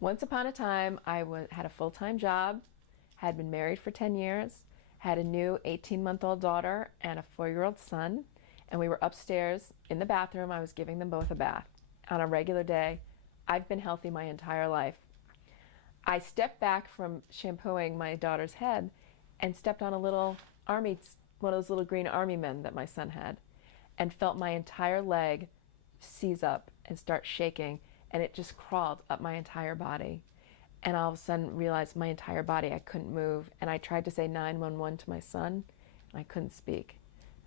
Once upon a time, had a full-time job, had been married for 10 years, had a new 18-month-old daughter and a 4-year-old son, and we were upstairs in the bathroom. I was giving them both a bath on a regular day. I've been healthy my entire life. I stepped back from shampooing my daughter's head and stepped on a little one of those little green army men that my son had, and felt my entire leg seize up and start shaking, and it just crawled up my entire body. And all of a sudden realized my entire body, I couldn't move. And I tried to say 911 to my son, and I couldn't speak.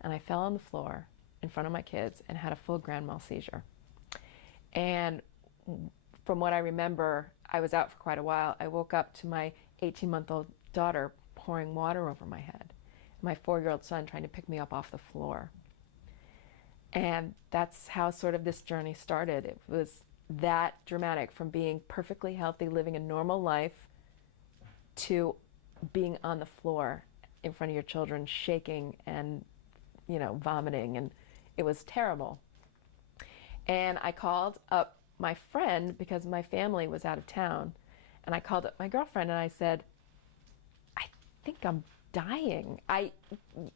And I fell on the floor in front of my kids and had a full grand mal seizure. And from what I remember, I was out for quite a while. I woke up to my 18-month-old daughter pouring water over my head, my 4-year-old son trying to pick me up off the floor. And that's how sort of this journey started. It was that dramatic, from being perfectly healthy, living a normal life, to being on the floor in front of your children, shaking and, vomiting, and it was terrible. And I called up my friend because my family was out of town, and I called up my girlfriend and I said, I think I'm dying. I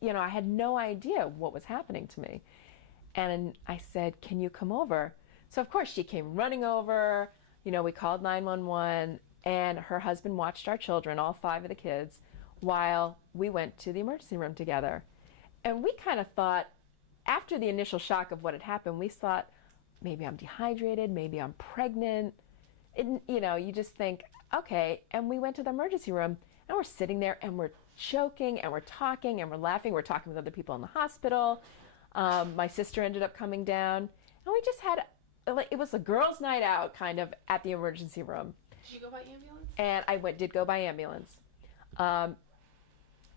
had no idea what was happening to me. And I said, can you come over? So of course she came running over. We called 911, and her husband watched our children, all 5 of the kids, while we went to the emergency room together. And we kind of thought, after the initial shock of what had happened, we thought, maybe I'm dehydrated, maybe I'm pregnant. You just think, okay. And we went to the emergency room, and we're sitting there, and we're joking, and we're talking, and we're laughing. We're talking with other people in the hospital. My sister ended up coming down, and we just had, it was a girls' night out kind of at the emergency room. Did you go by ambulance? And I did go by ambulance.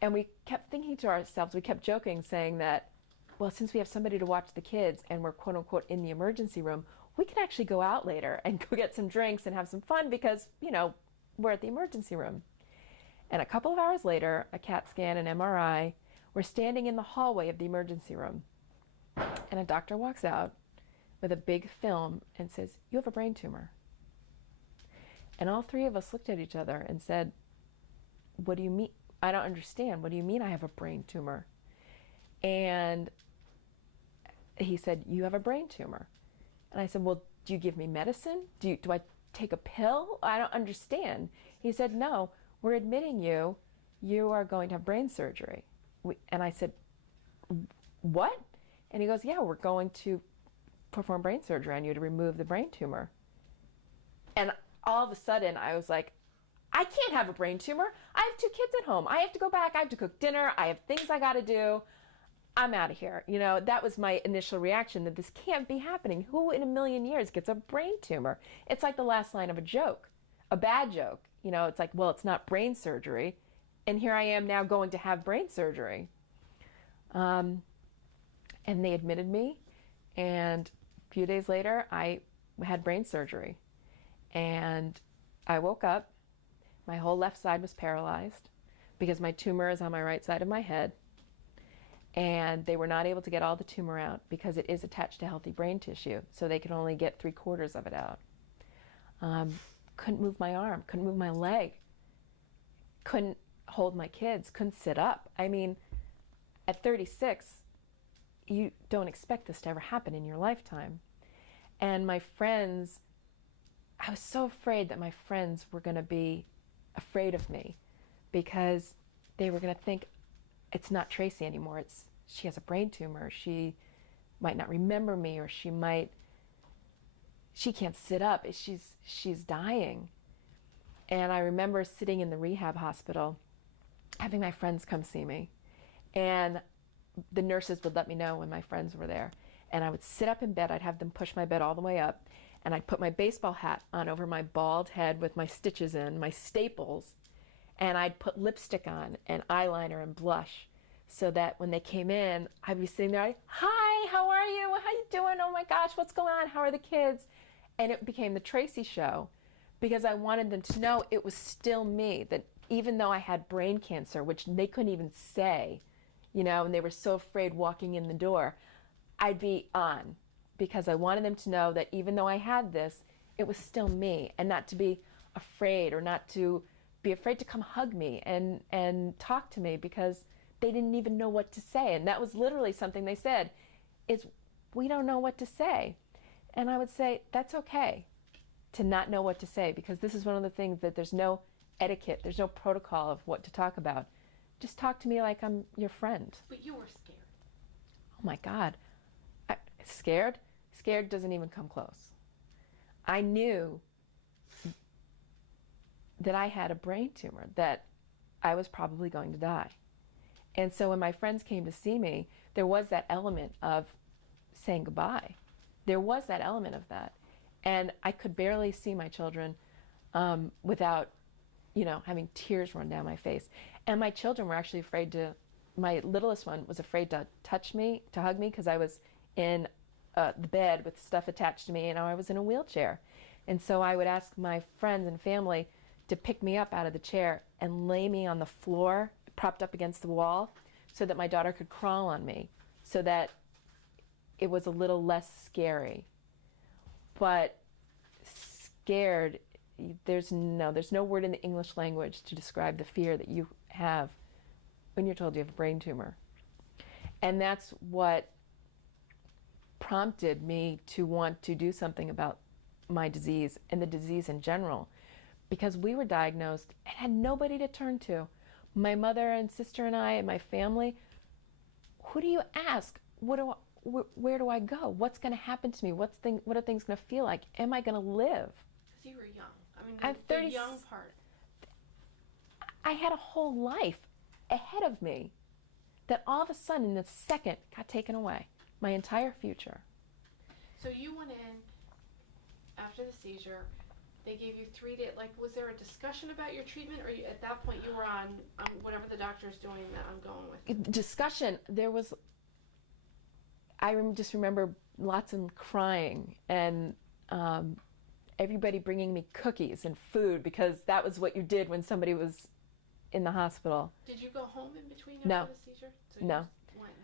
And we kept thinking to ourselves, we kept joking, saying that, well, since we have somebody to watch the kids and we're quote unquote in the emergency room, we can actually go out later and go get some drinks and have some fun because, we're at the emergency room. And a couple of hours later, a CAT scan, an MRI, we're standing in the hallway of the emergency room. And a doctor walks out with a big film and says, you have a brain tumor. And all 3 of us looked at each other and said, what do you mean? I don't understand. What do you mean I have a brain tumor? And he said, you have a brain tumor. And I said, well, do you give me medicine? Do I take a pill? I don't understand. He said, no, we're admitting you. You are going to have brain surgery. And I said, what? And he goes, yeah, we're going to perform brain surgery on you to remove the brain tumor. And all of a sudden, I was like, I can't have a brain tumor. I have 2 kids at home. I have to go back. I have to cook dinner. I have things I got to do. I'm out of here. That was my initial reaction, that this can't be happening. Who in a million years gets a brain tumor? It's like the last line of a joke, a bad joke. It's like, well, it's not brain surgery. And here I am now going to have brain surgery. And they admitted me. And a few days later, I had brain surgery. And I woke up. My whole left side was paralyzed because my tumor is on my right side of my head. And they were not able to get all the tumor out because it is attached to healthy brain tissue. So they could only get 3/4 of it out. Couldn't move my arm, couldn't move my leg, couldn't hold my kids, couldn't sit up. I mean, at 36, you don't expect this to ever happen in your lifetime. And my friends, I was so afraid that my friends were going to be afraid of me because they were going to think, it's not Tracey anymore. She has a brain tumor. She might not remember me, or she can't sit up. She's dying. And I remember sitting in the rehab hospital, having my friends come see me. And the nurses would let me know when my friends were there. And I would sit up in bed. I'd have them push my bed all the way up. And I'd put my baseball hat on over my bald head with my stitches in, my staples. And I'd put lipstick on and eyeliner and blush, so that when they came in, I'd be sitting there, hi, how are you? How you doing? Oh my gosh, what's going on? How are the kids? And it became the Tracey Show, because I wanted them to know it was still me, that even though I had brain cancer, which they couldn't even say, and they were so afraid walking in the door, I'd be on, because I wanted them to know that even though I had this, it was still me, and not to be afraid, or not to be afraid to come hug me and talk to me, because they didn't even know what to say. And that was literally something they said, is, we don't know what to say. And I would say, that's okay to not know what to say, because this is one of the things that there's no etiquette, there's no protocol of what to talk about. Just talk to me like I'm your friend. But you were scared. Oh my God. Scared? Scared doesn't even come close. I knew that I had a brain tumor, that I was probably going to die. And so when my friends came to see me, there was that element of saying goodbye. There was that element of that. And I could barely see my children without, having tears run down my face. And my children were actually afraid to, my littlest one was afraid to touch me, to hug me, because I was in the bed with stuff attached to me, and I was in a wheelchair. And so I would ask my friends and family to pick me up out of the chair and lay me on the floor, propped up against the wall, so that my daughter could crawl on me, so that it was a little less scary. But scared, there's no word in the English language to describe the fear that you have when you're told you have a brain tumor. And that's what prompted me to want to do something about my disease and the disease in general, because we were diagnosed and had nobody to turn to. My mother and sister and I and my family, who do you ask? Where do I go? What's going to happen to me? What are things going to feel like? Am I going to live? Because you were young. I mean, I'm the 30, young part. I had a whole life ahead of me that all of a sudden, in a second, got taken away. My entire future. So you went in after the seizure. They gave you 3 days. Like, was there a discussion about your treatment, or at that point you were on whatever the doctor's doing that I'm going with? Discussion. There was. Just remember lots of crying, and everybody bringing me cookies and food, because that was what you did when somebody was in the hospital. Did you go home in between No. after the seizure? So No. Went.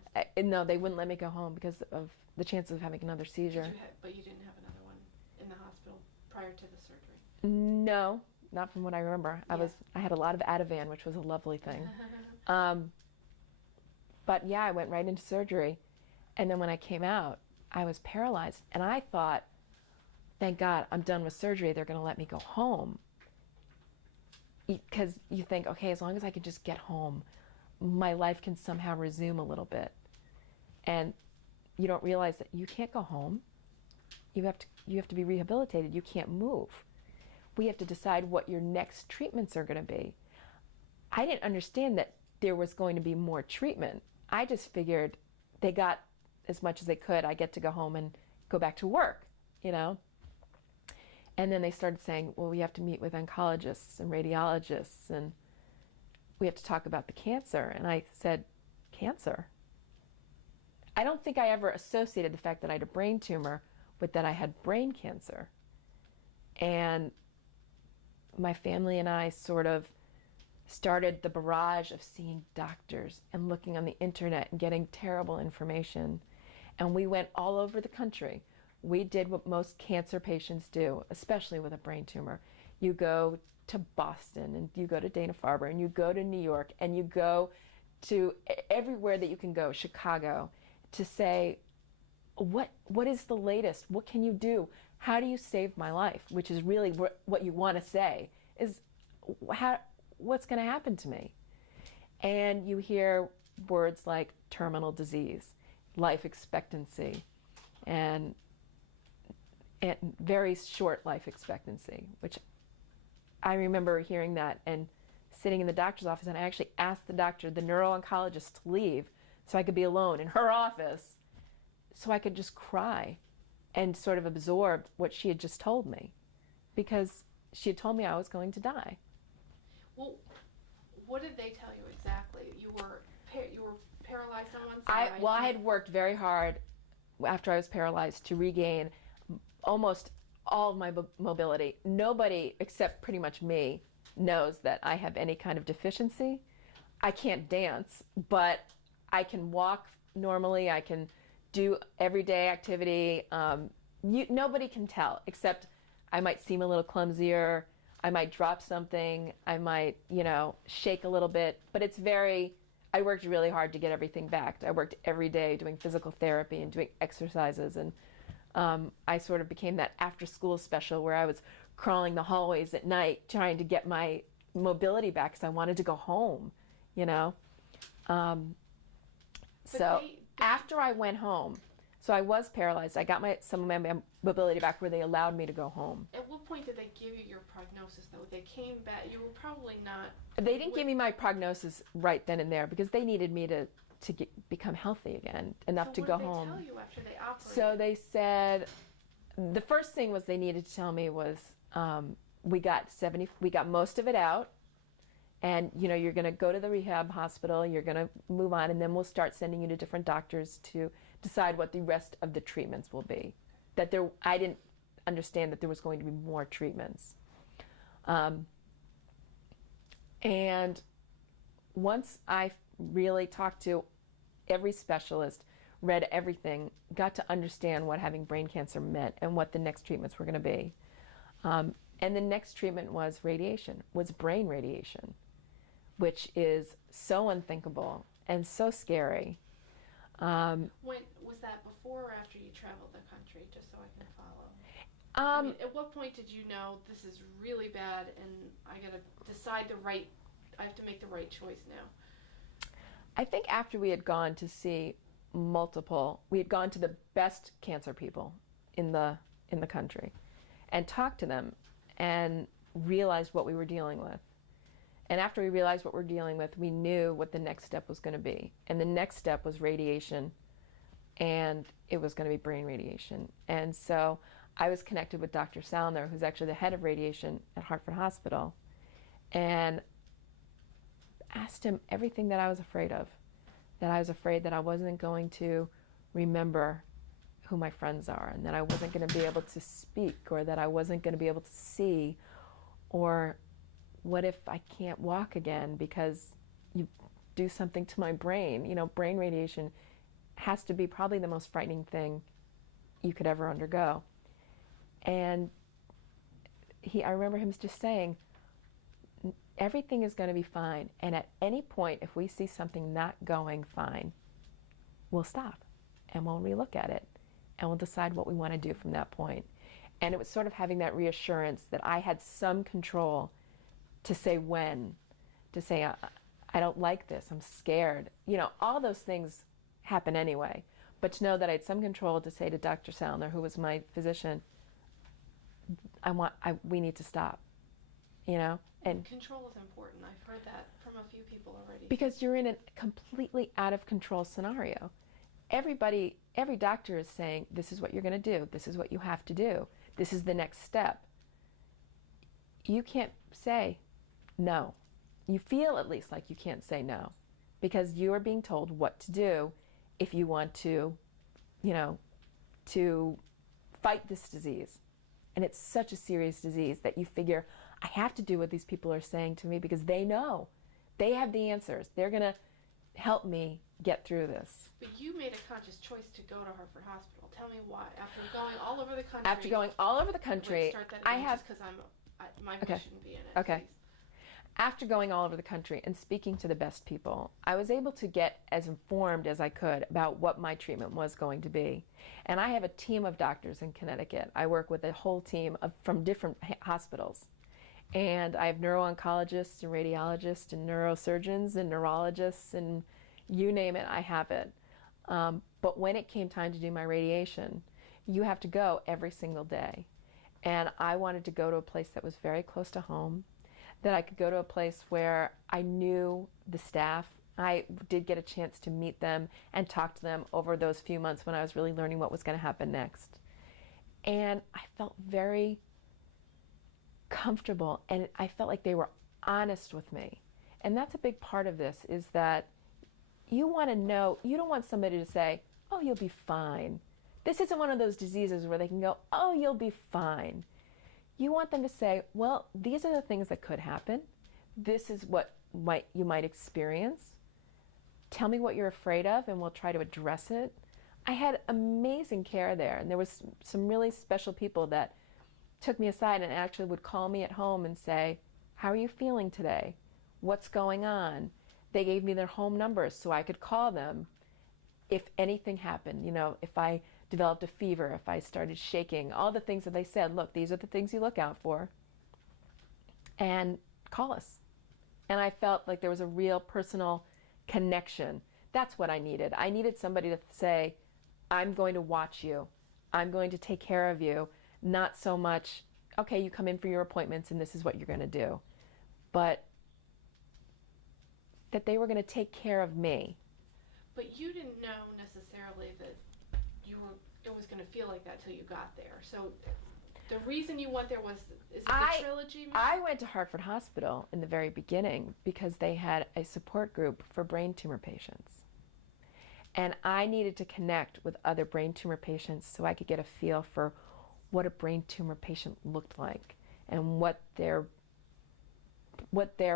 No, they wouldn't let me go home because of the chance of having another seizure. But you didn't have another one in the hospital prior to the surgery? No, not from what I remember. I had a lot of Ativan, which was a lovely thing. But yeah, I went right into surgery. And then when I came out, I was paralyzed. And I thought, thank God, I'm done with surgery. They're going to let me go home. Because you think, okay, as long as I can just get home, my life can somehow resume a little bit. And you don't realize that you can't go home. You have to be rehabilitated. You can't move. We have to decide what your next treatments are going to be. I didn't understand that there was going to be more treatment. I just figured they got as much as they could. I get to go home and go back to work, And then they started saying, well, we have to meet with oncologists and radiologists, and we have to talk about the cancer. And I said, cancer? I don't think I ever associated the fact that I had a brain tumor with that I had brain cancer. And my family and I sort of started the barrage of seeing doctors and looking on the internet and getting terrible information. And we went all over the country. We did what most cancer patients do, especially with a brain tumor. You go to Boston, and you go to Dana-Farber, and you go to New York, and you go to everywhere that you can go, Chicago, to say, what is the latest? What can you do? How do you save my life? Which is really what you want to say, is what's going to happen to me? And you hear words like terminal disease, life expectancy, and very short life expectancy, which I remember hearing that and sitting in the doctor's office, and I actually asked the doctor, the neuro-oncologist, to leave so I could be alone in her office so I could just cry and sort of absorb what she had just told me, because she had told me I was going to die. Well, what did they tell you exactly? You were paralyzed on one side? I had worked very hard after I was paralyzed to regain almost all of my mobility. Nobody except pretty much me knows that I have any kind of deficiency. I can't dance, but I can walk normally. I can do everyday activity. Nobody can tell, except I might seem a little clumsier. I might drop something, I might, shake a little bit, but I worked really hard to get everything back. I worked every day doing physical therapy and doing exercises, and I sort of became that after-school special where I was crawling the hallways at night trying to get my mobility back because I wanted to go home, So after I went home, so I was paralyzed. I got some of my mobility back where they allowed me to go home. At what point did they give you your prognosis, though? They came back. You were probably not. They didn't give me my prognosis right then and there because they needed me to become healthy again, enough to go home. So what did they tell you after they operated? So they said, the first thing was they needed to tell me was, we got most of it out, and you're going to go to the rehab hospital, you're going to move on, and then we'll start sending you to different doctors to decide what the rest of the treatments will be. I didn't understand that there was going to be more treatments. And once I really talked to every specialist, read everything, got to understand what having brain cancer meant and what the next treatments were going to be. And the next treatment was brain radiation, which is so unthinkable and so scary. When was that, before or after you traveled the country, just so I can follow? At what point did you know this is really bad and I got to decide I have to make the right choice now? I think after we had gone to see we had gone to the best cancer people in the country and talked to them and realized what we were dealing with. And after we realized what we're dealing with, we knew what the next step was going to be. And the next step was radiation, and it was going to be brain radiation. And so I was connected with Dr. Salner, who's actually the head of radiation at Hartford Hospital, and asked him everything that I was afraid of. That I was afraid that I wasn't going to remember who my friends are, and that I wasn't going to be able to speak, or that I wasn't going to be able to see, or what if I can't walk again because you do something to my brain? Brain radiation has to be probably the most frightening thing you could ever undergo. And I remember him just saying, everything is going to be fine. And at any point, if we see something not going fine, we'll stop and we'll relook at it and we'll decide what we want to do from that point. And it was sort of having that reassurance that I had some control to say when, to say, I don't like this, I'm scared. All those things happen anyway. But to know that I had some control to say to Dr. Salner, who was my physician, we need to stop, And control is important. I've heard that from a few people already. Because you're in a completely out of control scenario. Every doctor is saying, this is what you're going to do, this is what you have to do, this is the next step. You can't say no. You feel at least like you can't say no, because you are being told what to do if you want to, to fight this disease. And it's such a serious disease that you figure, I have to do what these people are saying to me because they know. They have the answers. They're going to help me get through this. But you made a conscious choice to go to Hartford Hospital. Tell me why. After going all over the country. After going all over the country, start that again, just because my voice shouldn't be in it. Okay. Please. After going all over the country and speaking to the best people, I was able to get as informed as I could about what my treatment was going to be. And I have a team of doctors in Connecticut. I work with a whole team from different hospitals. And I have neuro-oncologists and radiologists and neurosurgeons and neurologists and you name it, I have it. But when it came time to do my radiation, you have to go every single day. And I wanted to go to a place that was very close to home, that I could go to a place where I knew the staff. I did get a chance to meet them and talk to them over those few months when I was really learning what was going to happen next. And I felt very comfortable, and I felt like they were honest with me. And that's a big part of this, is that you want to know, you don't want somebody to say, oh, you'll be fine. This isn't one of those diseases where they can go, oh, you'll be fine. You want them to say, well, these are the things that could happen. This is what you might experience. Tell me what you're afraid of, and we'll try to address it. I had amazing care there, and there was some really special people that took me aside and actually would call me at home and say, how are you feeling today? What's going on? They gave me their home numbers so I could call them if anything happened. If I developed a fever, if I started shaking, all the things that they said, look, these are the things you look out for, and call us. And I felt like there was a real personal connection. That's what I needed. I needed somebody to say, I'm going to watch you. I'm going to take care of you. Not so much, okay, you come in for your appointments and this is what you're going to do. But that they were going to take care of me. But you didn't know necessarily that it was going to feel like that till you got there. So the reason you went there is it the trilogy? I went to Hartford Hospital in the very beginning because they had a support group for brain tumor patients. And I needed to connect with other brain tumor patients so I could get a feel for what a brain tumor patient looked like and what their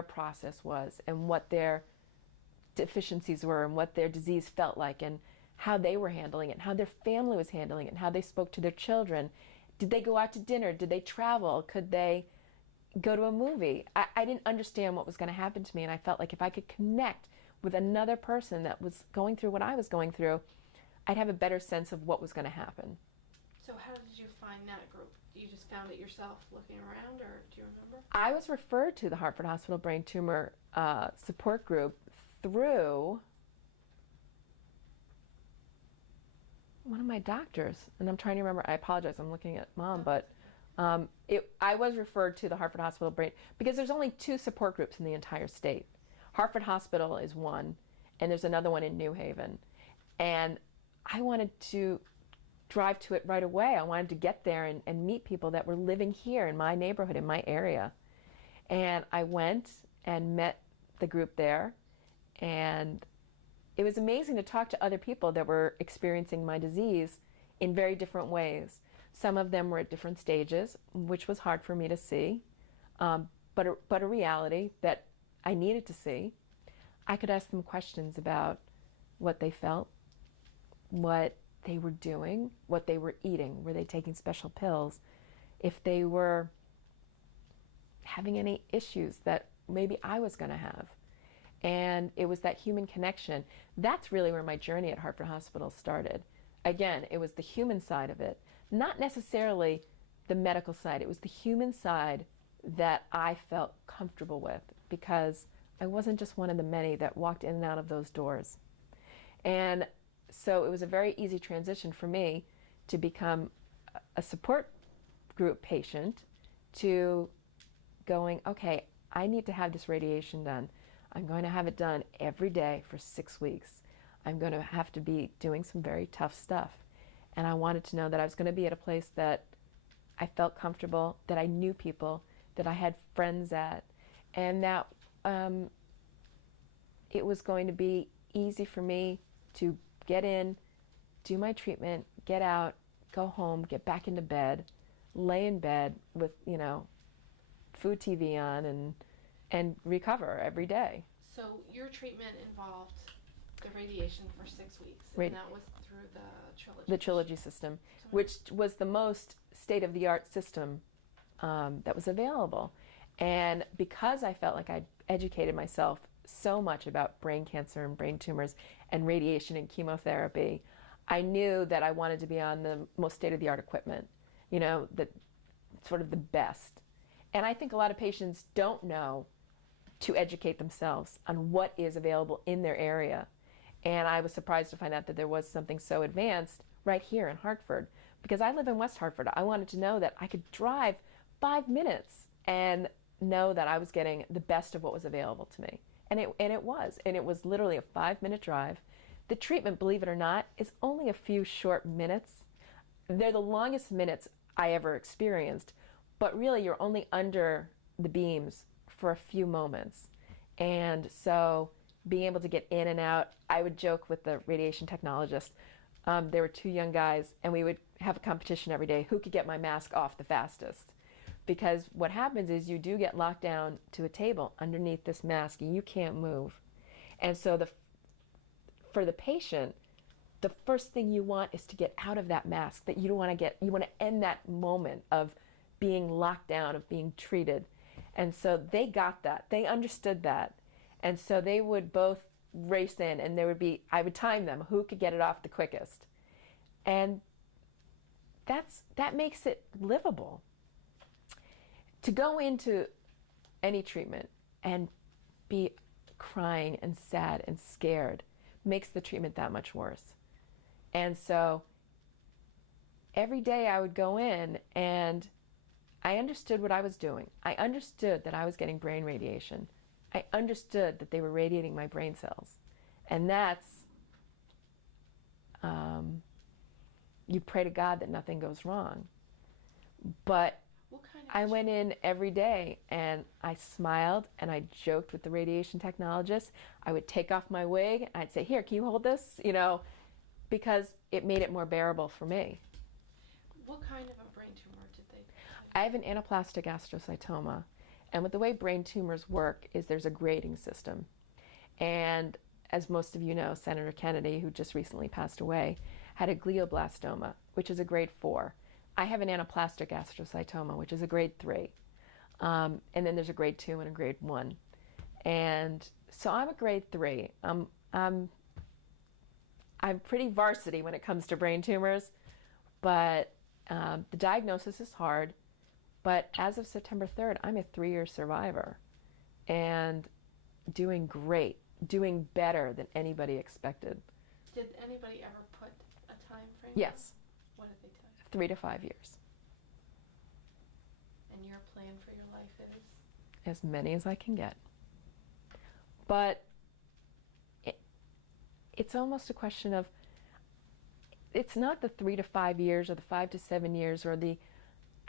process was and what their deficiencies were and what their disease felt like and how they were handling it and how their family was handling it and how they spoke to their children. Did they go out to dinner? Did they travel? Could they go to a movie? I didn't understand what was going to happen to me, and I felt like if I could connect with another person that was going through what I was going through, I'd have a better sense of what was going to happen. So how did you find that group? You just found it yourself looking around, or do you remember? I was referred to the Hartford Hospital Brain Tumor Support Group through one of my doctors, and I'm trying to remember. I apologize, I'm looking at Mom, but I was referred to the Hartford Hospital Brain, because there's only 2 support groups in the entire state. Hartford Hospital is one, and there's another one in New Haven. And I wanted to drive to it right away. I wanted to get there and meet people that were living here in my neighborhood, in my area. And I went and met the group there, and it was amazing to talk to other people that were experiencing my disease in very different ways. Some of them were at different stages, which was hard for me to see, but a reality that I needed to see. I could ask them questions about what they felt, what they were doing, what they were eating, were they taking special pills, if they were having any issues that maybe I was going to have. And it was that human connection. That's really where my journey at Hartford Hospital started. Again, it was the human side of it, not necessarily the medical side. It was the human side that I felt comfortable with, because I wasn't just one of the many that walked in and out of those doors. And so it was a very easy transition for me to become a support group patient to going, okay, I need to have this radiation done. I'm going to have it done every day for 6 weeks. I'm going to have to be doing some very tough stuff. And I wanted to know that I was going to be at a place that I felt comfortable, that I knew people, that I had friends at, and that it was going to be easy for me to get in, do my treatment, get out, go home, get back into bed, lay in bed with, food TV on and recover every day. So your treatment involved the radiation for 6 weeks, Right. and that was through the trilogy. The trilogy system, which was the most state-of-the-art system that was available. And because I felt like I'd educated myself so much about brain cancer and brain tumors and radiation and chemotherapy, I knew that I wanted to be on the most state-of-the-art equipment, that sort of the best. And I think a lot of patients don't know to educate themselves on what is available in their area. And I was surprised to find out that there was something so advanced right here in Hartford, because I live in West Hartford. I wanted to know that I could drive 5 minutes and know that I was getting the best of what was available to me. And it was literally a 5-minute drive. The treatment, believe it or not, is only a few short minutes. They're the longest minutes I ever experienced, but really you're only under the beams for a few moments. And so being able to get in and out, I would joke with the radiation technologist. There were 2 young guys, and we would have a competition every day, who could get my mask off the fastest. Because what happens is you do get locked down to a table underneath this mask, and you can't move. And so for the patient, the first thing you want is to get out of that mask, that you don't want to get, you want to end that moment of being locked down, of being treated. And so they got that. They understood that. And so they would both race in, and I would time them who could get it off the quickest. And that makes it livable. To go into any treatment and be crying and sad and scared makes the treatment that much worse. And so every day I would go in, and I understood what I was doing. I understood that I was getting brain radiation. I understood that they were radiating my brain cells. And that's, you pray to God that nothing goes wrong. But I went in every day, and I smiled, and I joked with the radiation technologist. I would take off my wig, and I'd say, here, can you hold this? Because it made it more bearable for me. What kind of a brain tumor did they? I have an anaplastic astrocytoma. And with the way brain tumors work is there's a grading system. And as most of you know, Senator Kennedy, who just recently passed away, had a glioblastoma, which is a grade 4. I have an anaplastic astrocytoma, which is a grade 3. And then there's a grade 2 and a grade 1. And so I'm a grade 3. I'm pretty varsity when it comes to brain tumors, but the diagnosis is hard. But as of September 3rd, I'm a 3-year survivor and doing great, doing better than anybody expected. Did anybody ever put a time frame? Yes. What did they tell you? 3 to 5 years. And your plan for your life is? As many as I can get. But it's almost a question of, it's not the 3 to 5 years or the 5 to 7 years or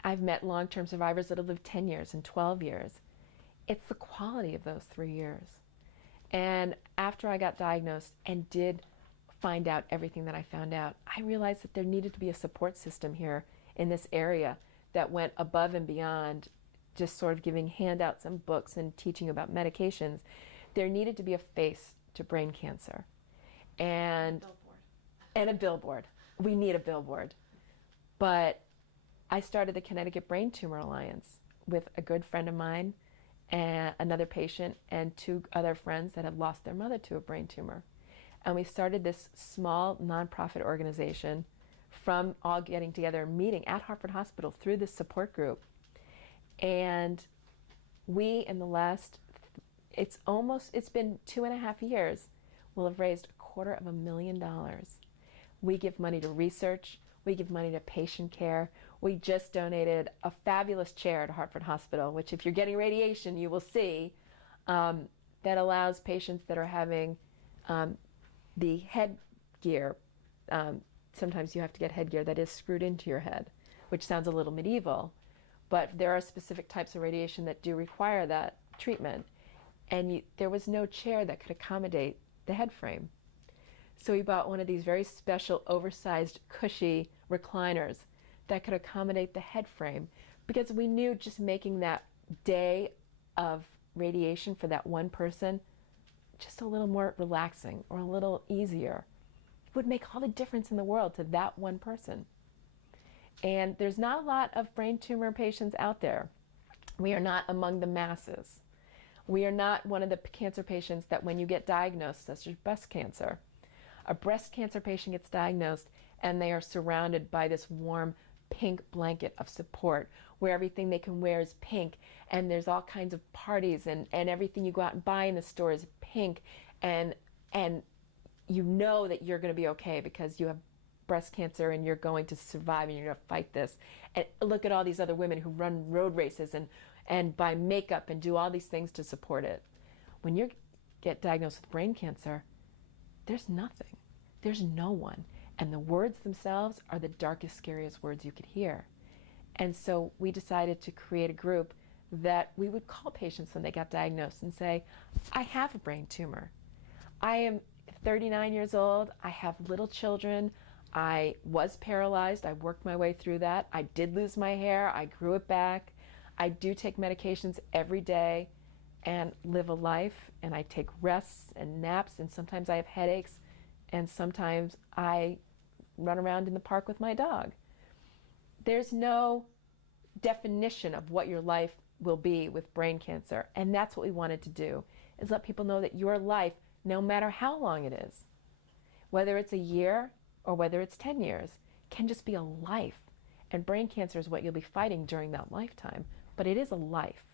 I've met long-term survivors that have lived 10 years and 12 years. It's the quality of those 3 years. And after I got diagnosed and did find out everything that I found out, I realized that there needed to be a support system here in this area that went above and beyond just sort of giving handouts and books and teaching about medications. There needed to be a face to brain cancer. And a billboard. We need a billboard. But I started the Connecticut Brain Tumor Alliance with a good friend of mine, and another patient, and 2 other friends that had lost their mother to a brain tumor. And we started this small nonprofit organization from all getting together and meeting at Hartford Hospital through this support group. And we, in the last, it's been 2.5 years, will have raised $250,000. We give money to research. We give money to patient care. We just donated a fabulous chair to Hartford Hospital, which if you're getting radiation, you will see, that allows patients that are having the headgear. Sometimes you have to get headgear that is screwed into your head, which sounds a little medieval, but there are specific types of radiation that do require that treatment. And there was no chair that could accommodate the head frame. So we bought one of these very special, oversized, cushy recliners that could accommodate the head frame, because we knew just making that day of radiation for that one person just a little more relaxing or a little easier would make all the difference in the world to that one person. And there's not a lot of brain tumor patients out there. We are not among the masses. We are not one of the cancer patients that when you get diagnosed, such as breast cancer, a breast cancer patient gets diagnosed and they are surrounded by this warm pink blanket of support where everything they can wear is pink, and there's all kinds of parties, and everything you go out and buy in the store is pink, and you know that you're going to be okay because you have breast cancer and you're going to survive and you're going to fight this. And look at all these other women who run road races and buy makeup and do all these things to support it. When you get diagnosed with brain cancer, there's nothing. There's no one. And the words themselves are the darkest, scariest words you could hear. And so we decided to create a group that we would call patients when they got diagnosed and say, I have a brain tumor. I am 39 years old. I have little children. I was paralyzed. I worked my way through that. I did lose my hair. I grew it back. I do take medications every day and live a life, and I take rests and naps, and sometimes I have headaches, and sometimes I run around in the park with my dog. There's no definition of what your life will be with brain cancer. And that's what we wanted to do, is let people know that your life, no matter how long it is, whether it's a year or whether it's 10 years, can just be a life. And brain cancer is what you'll be fighting during that lifetime, but it is a life.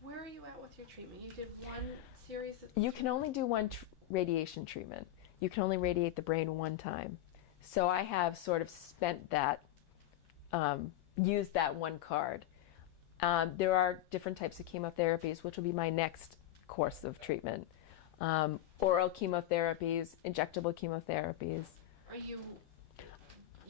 Where are you at with your treatment? You did one series of You can only do one radiation treatment. You can only radiate the brain one time. So I have sort of spent that, used that one card. There are different types of chemotherapies, which will be my next course of treatment. Oral chemotherapies, injectable chemotherapies. Are you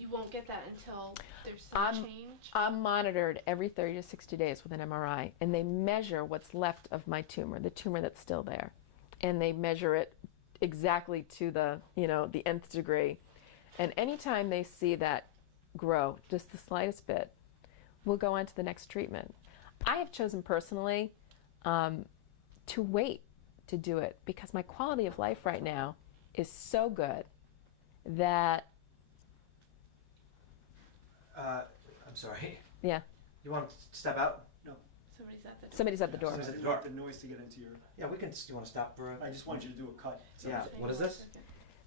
won't get that until there's some change? I'm monitored every 30 to 60 days with an MRI, and they measure what's left of my tumor, the tumor that's still there. And they measure it exactly to the, the nth degree. And anytime they see that grow just the slightest bit, we'll go on to the next treatment. I have chosen personally to wait to do it because my quality of life right now is so good that I'm sorry. Yeah. You want to step out? No, Somebody's at the door. Somebody's at the door. I didn't want the noise to get into your. Yeah, we can. You want to stop for? I just want you to do a cut. Yeah. What is this?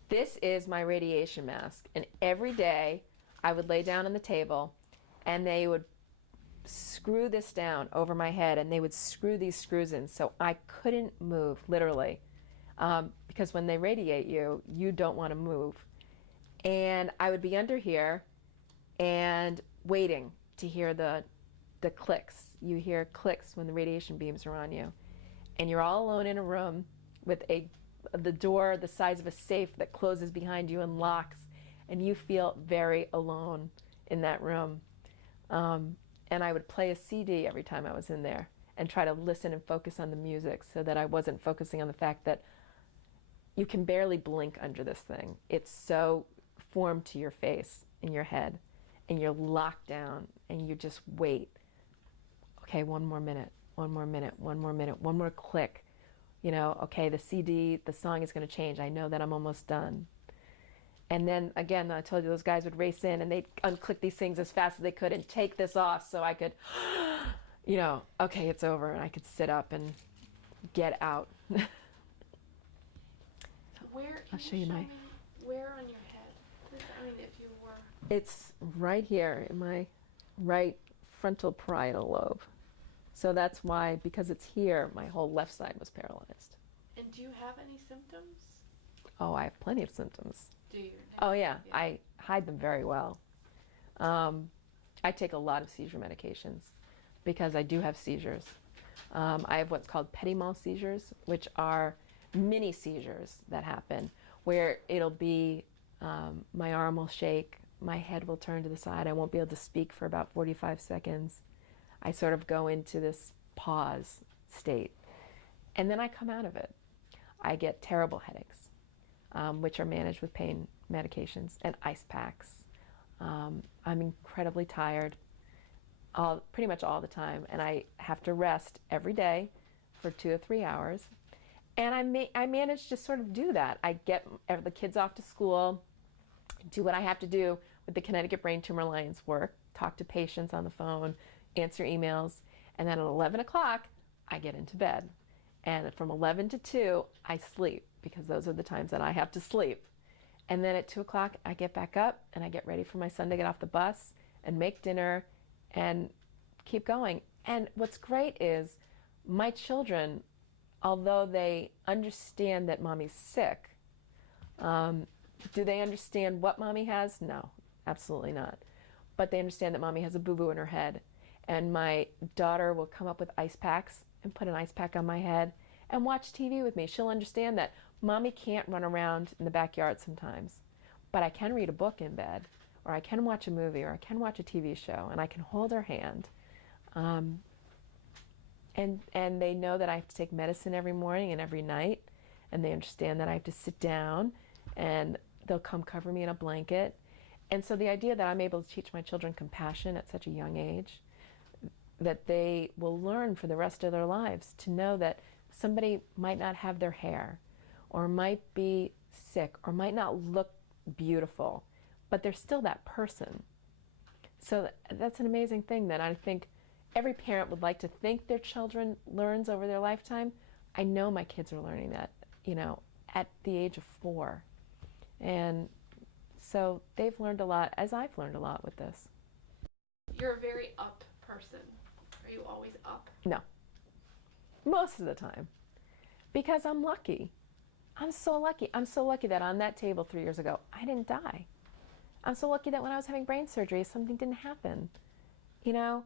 This is my radiation mask, and every day I would lay down on the table and they would screw this down over my head, and they would screw these screws in so I couldn't move, literally, because when they radiate you, you don't want to move. And I would be under here and waiting to hear the clicks. You hear clicks when the radiation beams are on you. And you're all alone in a room with the door the size of a safe that closes behind you and locks, and you feel very alone in that room. And I would play a CD every time I was in there and try to listen and focus on the music so that I wasn't focusing on the fact that you can barely blink under this thing. It's so formed to your face, in your head, and you're locked down and you just wait. Okay, one more minute, one more minute, one more minute, one more click. Okay, the CD, the song is going to change. I know that I'm almost done. And then again, I told you those guys would race in and they'd unclick these things as fast as they could and take this off so I could, okay, it's over, and I could sit up and get out. I'll show you where on your head? I mean, if you were. It's right here in my right frontal parietal lobe. So that's why, because it's here, my whole left side was paralyzed. And do you have any symptoms? Oh, I have plenty of symptoms. Do you? Oh, yeah. I hide them very well. I take a lot of seizure medications because I do have seizures. I have what's called petit mal seizures, which are mini seizures that happen where it'll be my arm will shake, my head will turn to the side, I won't be able to speak for about 45 seconds. I sort of go into this pause state, and then I come out of it. I get terrible headaches, which are managed with pain medications and ice packs. I'm incredibly tired pretty much all the time, and I have to rest every day for 2 or 3 hours. And I manage to sort of do that. I get the kids off to school, do what I have to do with the Connecticut Brain Tumor Alliance work, talk to patients on the phone, answer emails, and then at 11 o'clock, I get into bed. And from 11 to 2, I sleep, because those are the times that I have to sleep. And then at 2 o'clock, I get back up and I get ready for my son to get off the bus and make dinner and keep going. And what's great is my children, although they understand that mommy's sick, do they understand what mommy has? No, absolutely not. But they understand that mommy has a boo-boo in her head. And my daughter will come up with ice packs and put an ice pack on my head and watch TV with me. She'll understand that mommy can't run around in the backyard sometimes, but I can read a book in bed, or I can watch a movie, or I can watch a TV show, and I can hold her hand. And they know that I have to take medicine every morning and every night, and they understand that I have to sit down, and they'll come cover me in a blanket. And so the idea that I'm able to teach my children compassion at such a young age, that they will learn for the rest of their lives to know that somebody might not have their hair, or might be sick, or might not look beautiful, but they're still that person. So that's an amazing thing that I think every parent would like to think their children learns over their lifetime. I know my kids are learning that, you know, at the age of 4. And so they've learned a lot, as I've learned a lot with this. You're a very up person. Are you always up? No, most of the time, because I'm lucky. I'm so lucky. I'm so lucky that on that table 3 years ago, I didn't die. I'm so lucky that when I was having brain surgery, something didn't happen. You know,